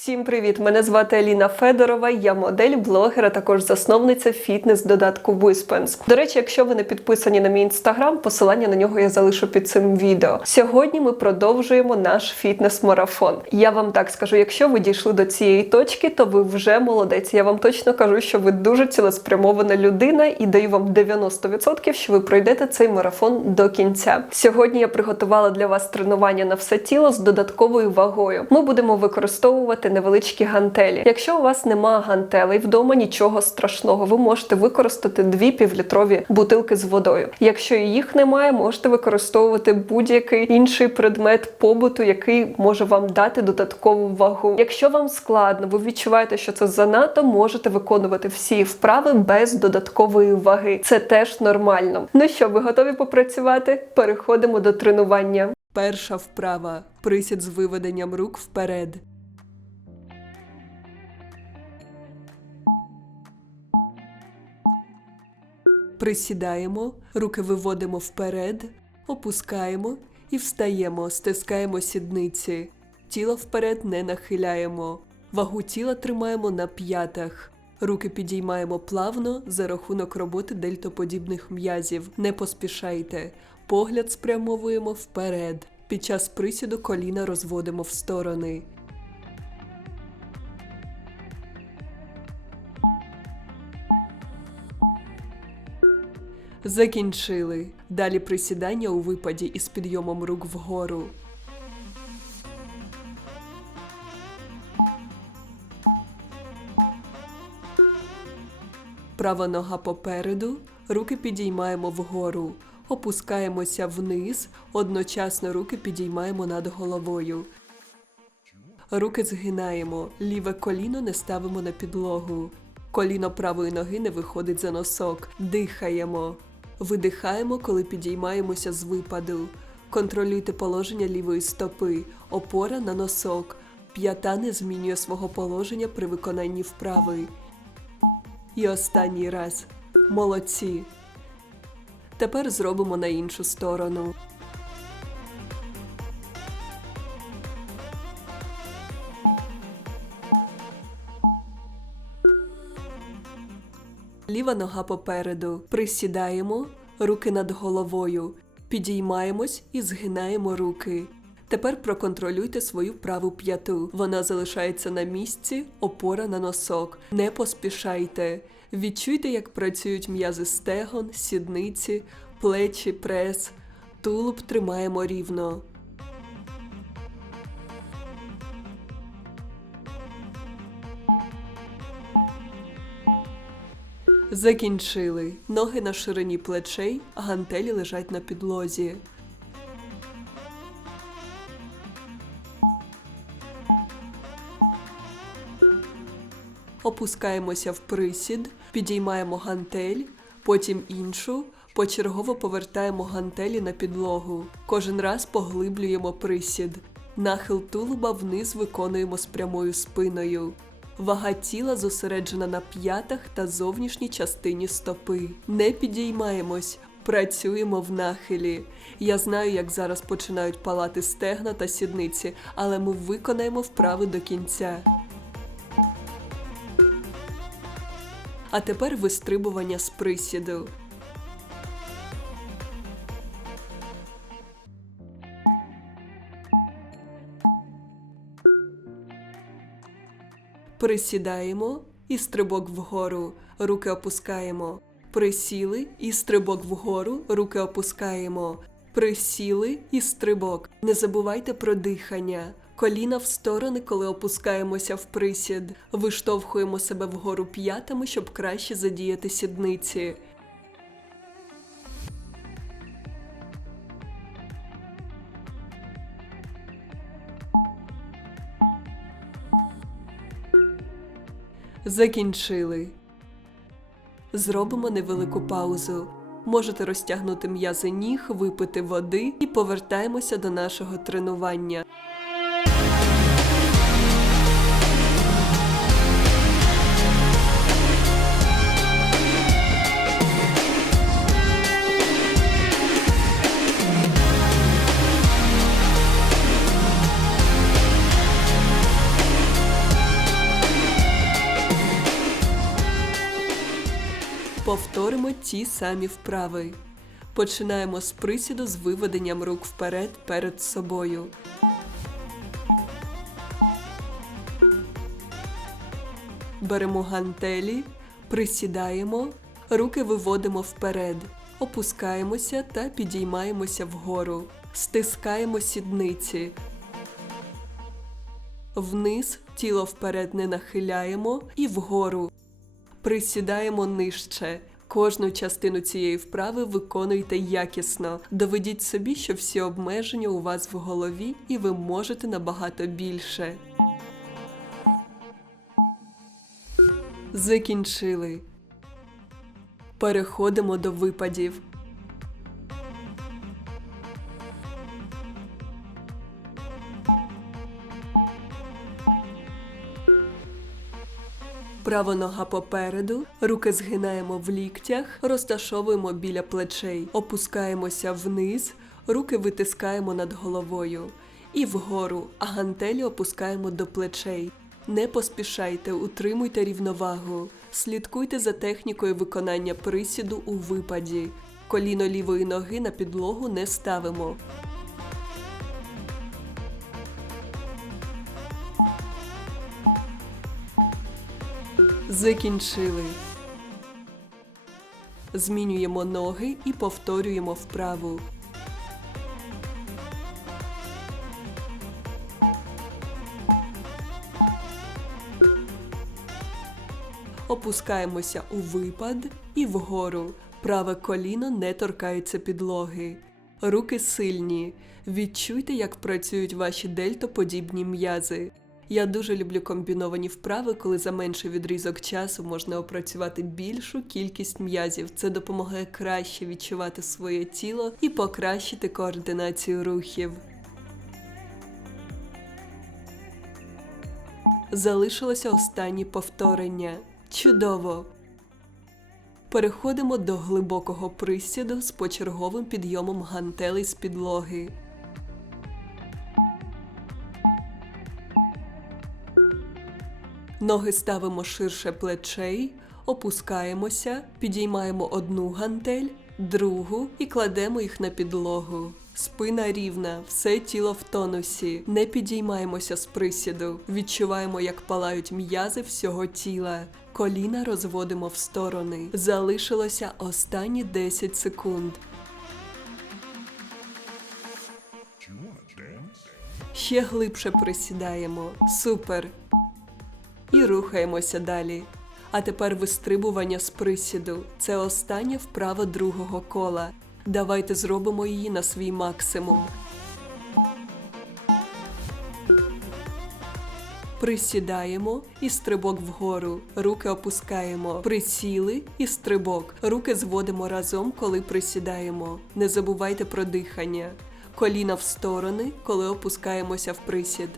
Всім привіт! Мене звати Аліна Федорова. Я модель, блогер, а також засновниця фітнес-додатку Виспенск. До речі, якщо ви не підписані на мій інстаграм, посилання на нього я залишу під цим відео. Сьогодні ми продовжуємо наш фітнес-марафон. Я вам так скажу: якщо ви дійшли до цієї точки, то ви вже молодець. Я вам точно кажу, що ви дуже цілеспрямована людина і даю вам 90%, що ви пройдете цей марафон до кінця. Сьогодні я приготувала для вас тренування на все тіло з додатковою вагою. Ми будемо використовувати невеличкі гантелі. Якщо у вас нема гантелей вдома, нічого страшного, ви можете використати дві півлітрові бутилки з водою. Якщо їх немає, можете використовувати будь-який інший предмет побуту, який може вам дати додаткову вагу. Якщо вам складно, ви відчуваєте, що це занадто, можете виконувати всі вправи без додаткової ваги. Це теж нормально. Ну що, ви готові попрацювати? Переходимо до тренування. Перша вправа присід з виведенням рук вперед. Присідаємо, руки виводимо вперед, опускаємо і встаємо, стискаємо сідниці. Тіло вперед не нахиляємо. Вагу тіла тримаємо на п'ятах. Руки підіймаємо плавно за рахунок роботи дельтоподібних м'язів. Не поспішайте. Погляд спрямовуємо вперед. Під час присіду коліна розводимо в сторони. Закінчили. Далі присідання у випаді із підйомом рук вгору. Права нога попереду, руки підіймаємо вгору, опускаємося вниз, одночасно руки підіймаємо над головою. Руки згинаємо, ліве коліно не ставимо на підлогу. Коліно правої ноги не виходить за носок. Дихаємо. Видихаємо, коли підіймаємося з випаду. Контролюйте положення лівої стопи, опора на носок. П'ята не змінює свого положення при виконанні вправи. І останній раз. Молодці. Тепер зробимо на іншу сторону. Ліва нога попереду. Присідаємо, руки над головою. Підіймаємось і згинаємо руки. Тепер проконтролюйте свою праву п'яту. Вона залишається на місці, опора на носок. Не поспішайте. Відчуйте, як працюють м'язи стегон, сідниці, плечі, прес. Тулуб тримаємо рівно. Закінчили. Ноги на ширині плечей, гантелі лежать на підлозі. Опускаємося в присід, підіймаємо гантель, потім іншу, почергово повертаємо гантелі на підлогу. Кожен раз поглиблюємо присід. Нахил тулуба вниз виконуємо з прямою спиною. Вага тіла зосереджена на п'ятах та зовнішній частині стопи. Не підіймаємось, працюємо в нахилі. Я знаю, як зараз починають палати стегна та сідниці, але ми виконаємо вправи до кінця. А тепер вистрибування з присіду. Присідаємо і стрибок вгору, руки опускаємо. Присіли і стрибок вгору, руки опускаємо. Присіли і стрибок. Не забувайте про дихання. Коліна в сторони, коли опускаємося в присід. Виштовхуємо себе вгору п'ятами, щоб краще задіяти сідниці. Закінчили. Зробимо невелику паузу. Можете розтягнути м'язи ніг, випити води і повертаємося до нашого тренування. Повторимо ті самі вправи. Починаємо з присіду з виведенням рук вперед перед собою. Беремо гантелі, присідаємо, руки виводимо вперед, опускаємося та підіймаємося вгору, стискаємо сідниці. Вниз тіло вперед не нахиляємо і вгору. Присідаємо нижче. Кожну частину цієї вправи виконуйте якісно. Доведіть собі, що всі обмеження у вас в голові, і ви можете набагато більше. Закінчили. Переходимо до випадів. Права нога попереду, руки згинаємо в ліктях, розташовуємо біля плечей, опускаємося вниз, руки витискаємо над головою і вгору, а гантелі опускаємо до плечей. Не поспішайте, утримуйте рівновагу, слідкуйте за технікою виконання присіду у випаді. Коліно лівої ноги на підлогу не ставимо. Закінчили. Змінюємо ноги і повторюємо вправу. Опускаємося у випад і вгору. Праве коліно не торкається підлоги. Руки сильні. Відчуйте, як працюють ваші дельтоподібні м'язи. Я дуже люблю комбіновані вправи, коли за менший відрізок часу можна опрацювати більшу кількість м'язів. Це допомагає краще відчувати своє тіло і покращити координацію рухів. Залишилося останнє повторення. Чудово! Переходимо до глибокого присіду з почерговим підйомом гантелей з підлоги. Ноги ставимо ширше плечей, опускаємося, підіймаємо одну гантель, другу і кладемо їх на підлогу. Спина рівна, все тіло в тонусі. Не підіймаємося з присіду. Відчуваємо, як палають м'язи всього тіла. Коліна розводимо в сторони. Залишилося останні 10 секунд. Ще глибше присідаємо. Супер. І рухаємося далі. А тепер вистрибування з присіду. Це остання вправа другого кола. Давайте зробимо її на свій максимум. Присідаємо і стрибок вгору. Руки опускаємо. Присіли і стрибок. Руки зводимо разом, коли присідаємо. Не забувайте про дихання. Коліна в сторони, коли опускаємося в присід.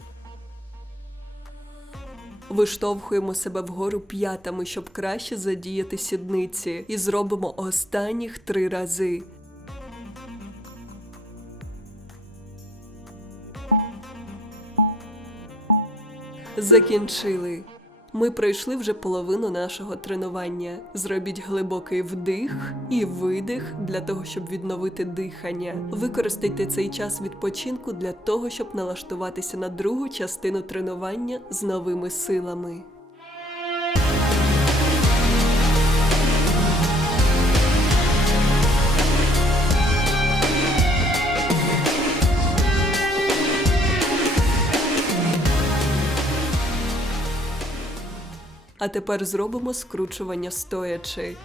Виштовхуємо себе вгору п'ятами, щоб краще задіяти сідниці. І зробимо останніх три рази. Закінчили. Ми пройшли вже половину нашого тренування. Зробіть глибокий вдих і видих для того, щоб відновити дихання. Використайте цей час відпочинку для того, щоб налаштуватися на другу частину тренування з новими силами. А тепер зробимо скручування стоячи.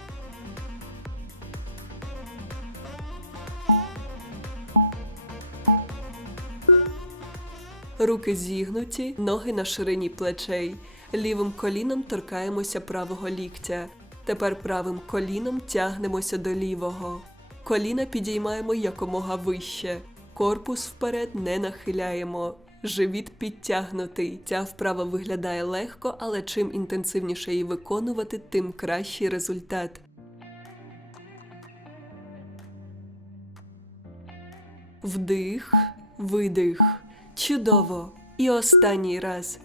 Руки зігнуті, ноги на ширині плечей. Лівим коліном торкаємося правого ліктя. Тепер правим коліном тягнемося до лівого. Коліна підіймаємо якомога вище. Корпус вперед не нахиляємо. Живіт підтягнутий. Ця вправа виглядає легко, але чим інтенсивніше її виконувати, тим кращий результат. Вдих, видих. Чудово. І останній раз.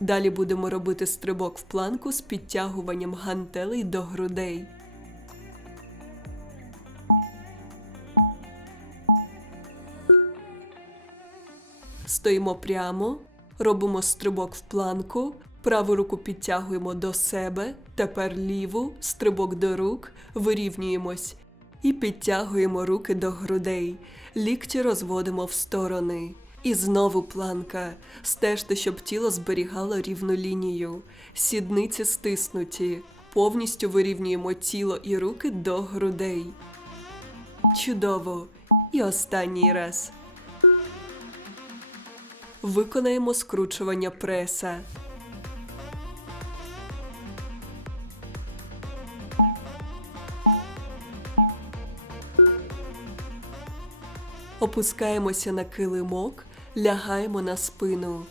Далі будемо робити стрибок в планку з підтягуванням гантелей до грудей. Стоїмо прямо, робимо стрибок в планку, праву руку підтягуємо до себе, тепер ліву, стрибок до рук, вирівнюємось і підтягуємо руки до грудей, лікті розводимо в сторони. І знову планка. Стежте, щоб тіло зберігало рівну лінію. Сідниці стиснуті. Повністю вирівнюємо тіло і руки до грудей. Чудово! І останній раз. Виконаємо скручування преса. Опускаємося на килимок, лягаємо на спину,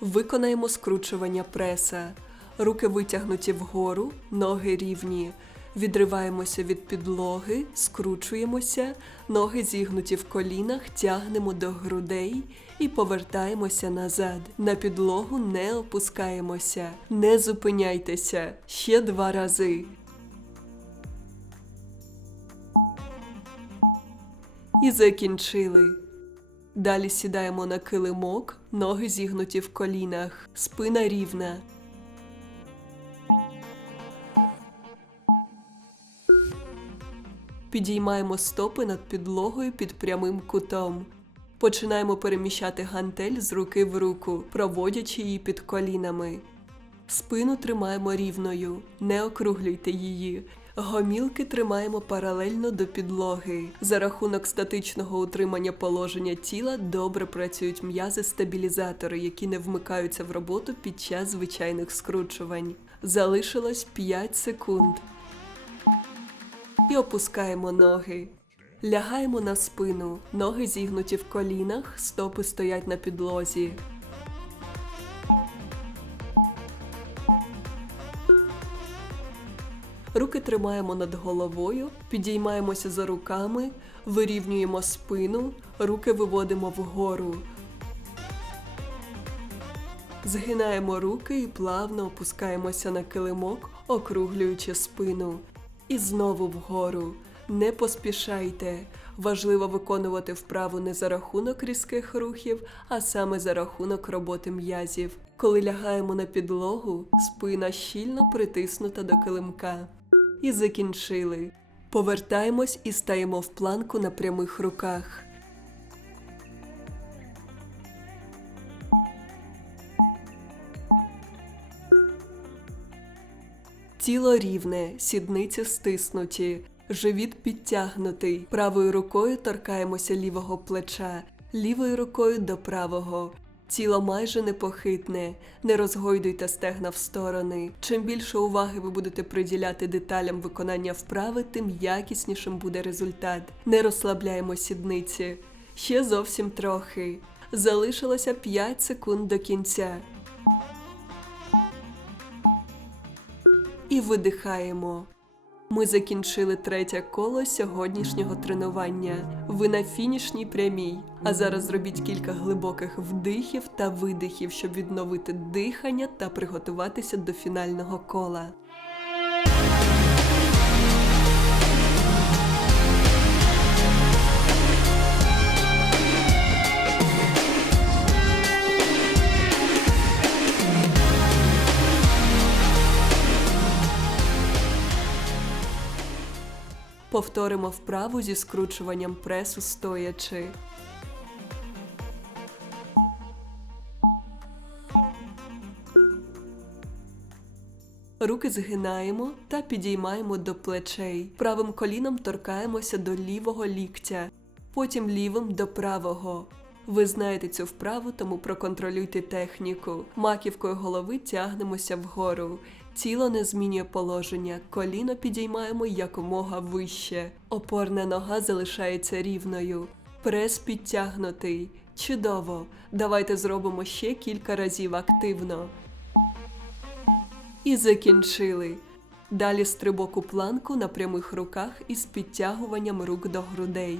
виконаємо скручування преса, руки витягнуті вгору, ноги рівні. Відриваємося від підлоги, скручуємося, ноги зігнуті в колінах, тягнемо до грудей і повертаємося назад. На підлогу не опускаємося, не зупиняйтеся ще два рази. І закінчили. Далі сідаємо на килимок, ноги зігнуті в колінах, спина рівна. Підіймаємо стопи над підлогою під прямим кутом. Починаємо переміщати гантель з руки в руку, проводячи її під колінами. Спину тримаємо рівною, не округлюйте її. Гомілки тримаємо паралельно до підлоги. За рахунок статичного утримання положення тіла добре працюють м'язи-стабілізатори, які не вмикаються в роботу під час звичайних скручувань. Залишилось 5 секунд. І опускаємо ноги. Лягаємо на спину, ноги зігнуті в колінах, стопи стоять на підлозі. Руки тримаємо над головою, підіймаємося за руками, вирівнюємо спину, руки виводимо вгору. Згинаємо руки і плавно опускаємося на килимок, округлюючи спину. І знову вгору. Не поспішайте. Важливо виконувати вправу не за рахунок різких рухів, а саме за рахунок роботи м'язів. Коли лягаємо на підлогу, спина щільно притиснута до килимка. І закінчили. Повертаємось і стаємо в планку на прямих руках. Тіло рівне, сідниці стиснуті, живіт підтягнутий. Правою рукою торкаємося лівого плеча, лівою рукою до правого. Тіло майже непохитне, не розгойдуйте стегна в сторони. Чим більше уваги ви будете приділяти деталям виконання вправи, тим якіснішим буде результат. Не розслабляємо сідниці. Ще зовсім трохи. Залишилося 5 секунд до кінця. Видихаємо. Ми закінчили третє коло сьогоднішнього тренування. Ви на фінішній прямій. А зараз зробіть кілька глибоких вдихів та видихів, щоб відновити дихання та приготуватися до фінального кола. Повторимо вправу зі скручуванням пресу стоячи. Руки згинаємо та підіймаємо до плечей. Правим коліном торкаємося до лівого ліктя, потім лівим до правого. Ви знаєте цю вправу, тому проконтролюйте техніку. Маківкою голови тягнемося вгору. Тіло не змінює положення, коліно підіймаємо якомога вище. Опорна нога залишається рівною. Прес підтягнутий. Чудово! Давайте зробимо ще кілька разів активно. І закінчили. Далі стрибок у планку на прямих руках із підтягуванням рук до грудей.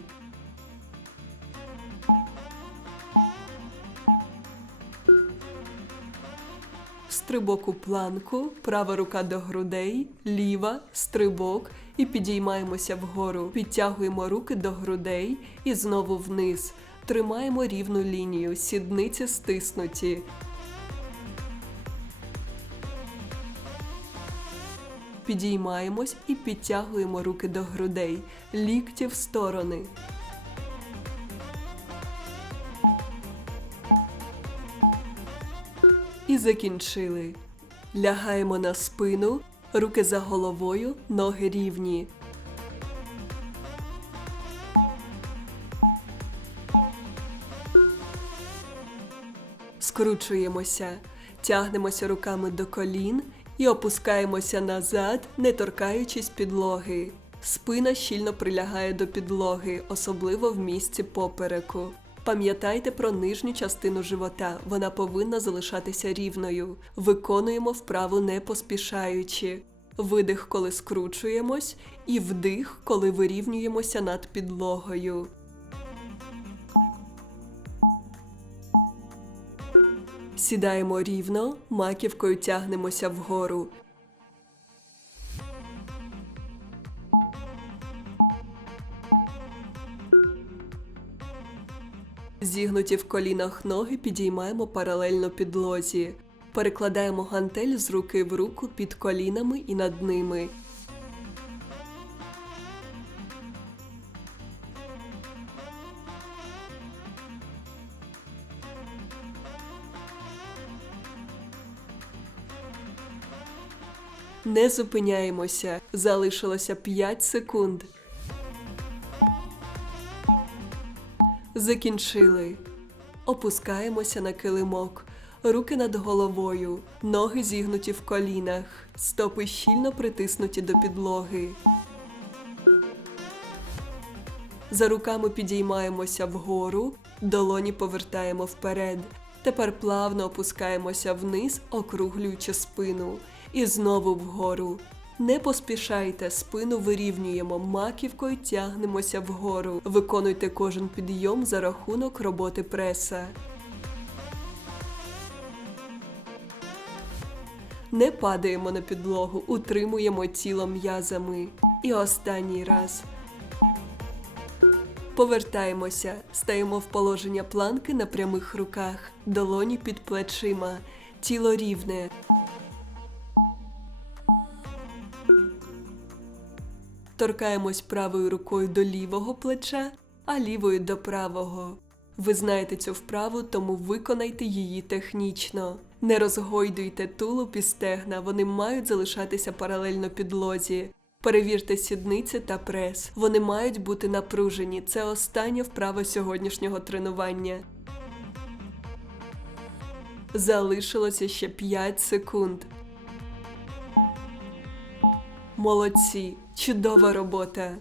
Стрибок у планку, права рука до грудей, ліва, стрибок і підіймаємося вгору. Підтягуємо руки до грудей і знову вниз. Тримаємо рівну лінію, сідниці стиснуті. Підіймаємось і підтягуємо руки до грудей, лікті в сторони. Закінчили. Лягаємо на спину, руки за головою, ноги рівні. Скручуємося, тягнемося руками до колін і опускаємося назад, не торкаючись підлоги. Спина щільно прилягає до підлоги, особливо в місці попереку. Пам'ятайте про нижню частину живота, вона повинна залишатися рівною. Виконуємо вправу не поспішаючи. Видих, коли скручуємось, і вдих, коли вирівнюємося над підлогою. Сідаємо рівно, маківкою тягнемося вгору. Зігнуті в колінах ноги підіймаємо паралельно підлозі. Перекладаємо гантель з руки в руку під колінами і над ними. Не зупиняємося. Залишилося 5 секунд. Закінчили. Опускаємося на килимок. Руки над головою, ноги зігнуті в колінах, стопи щільно притиснуті до підлоги. За руками підіймаємося вгору, долоні повертаємо вперед. Тепер плавно опускаємося вниз, округлюючи спину. І знову вгору. Не поспішайте, спину вирівнюємо, маківкою тягнемося вгору. Виконуйте кожен підйом за рахунок роботи преса. Не падаємо на підлогу, утримуємо тіло м'язами. І останній раз. Повертаємося, стаємо в положення планки на прямих руках, долоні під плечима, тіло рівне. Торкаємось правою рукою до лівого плеча, а лівою до правого. Ви знаєте цю вправу, тому виконайте її технічно. Не розгойдуйте тулуб і стегна, вони мають залишатися паралельно підлозі. Перевірте сідниці та прес. Вони мають бути напружені. Це остання вправа сьогоднішнього тренування. Залишилося ще 5 секунд. Молодці, чудова робота.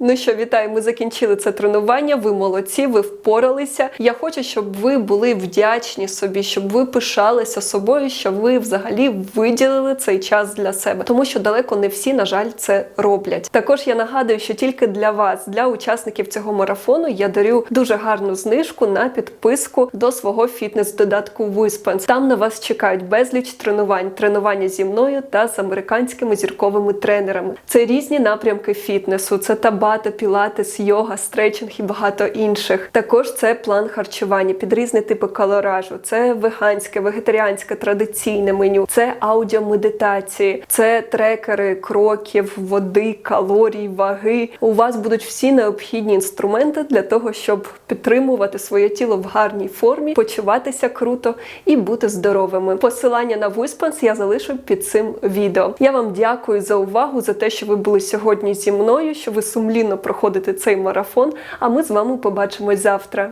Ну що, вітаю, ми закінчили це тренування. Ви молодці, ви впоралися. Я хочу, щоб ви були вдячні собі, щоб ви пишалися собою, що ви взагалі виділили цей час для себе, тому що далеко не всі, на жаль, це роблять. Також я нагадую, що тільки для вас, для учасників цього марафону, я дарю дуже гарну знижку на підписку до свого фітнес-додатку Виспенс. Там на вас чекають безліч тренувань, тренування зі мною та з американськими зірковими тренерами. Це різні напрямки фітнесу. Це табата, пілатес, йога, стретчинг і багато інших. Також це план харчування під різні типи калоражу. Це веганське, вегетаріанське, традиційне меню, це аудіомедитації, це трекери кроків, води, калорій, ваги. У вас будуть всі необхідні інструменти для того, щоб підтримувати своє тіло в гарній формі, почуватися круто і бути здоровими. Посилання на Виспанс я залишу під цим відео. Я вам дякую за увагу, за те, що ви були сьогодні зі мною, що ви сумлінно проходити цей марафон. А ми з вами побачимось завтра.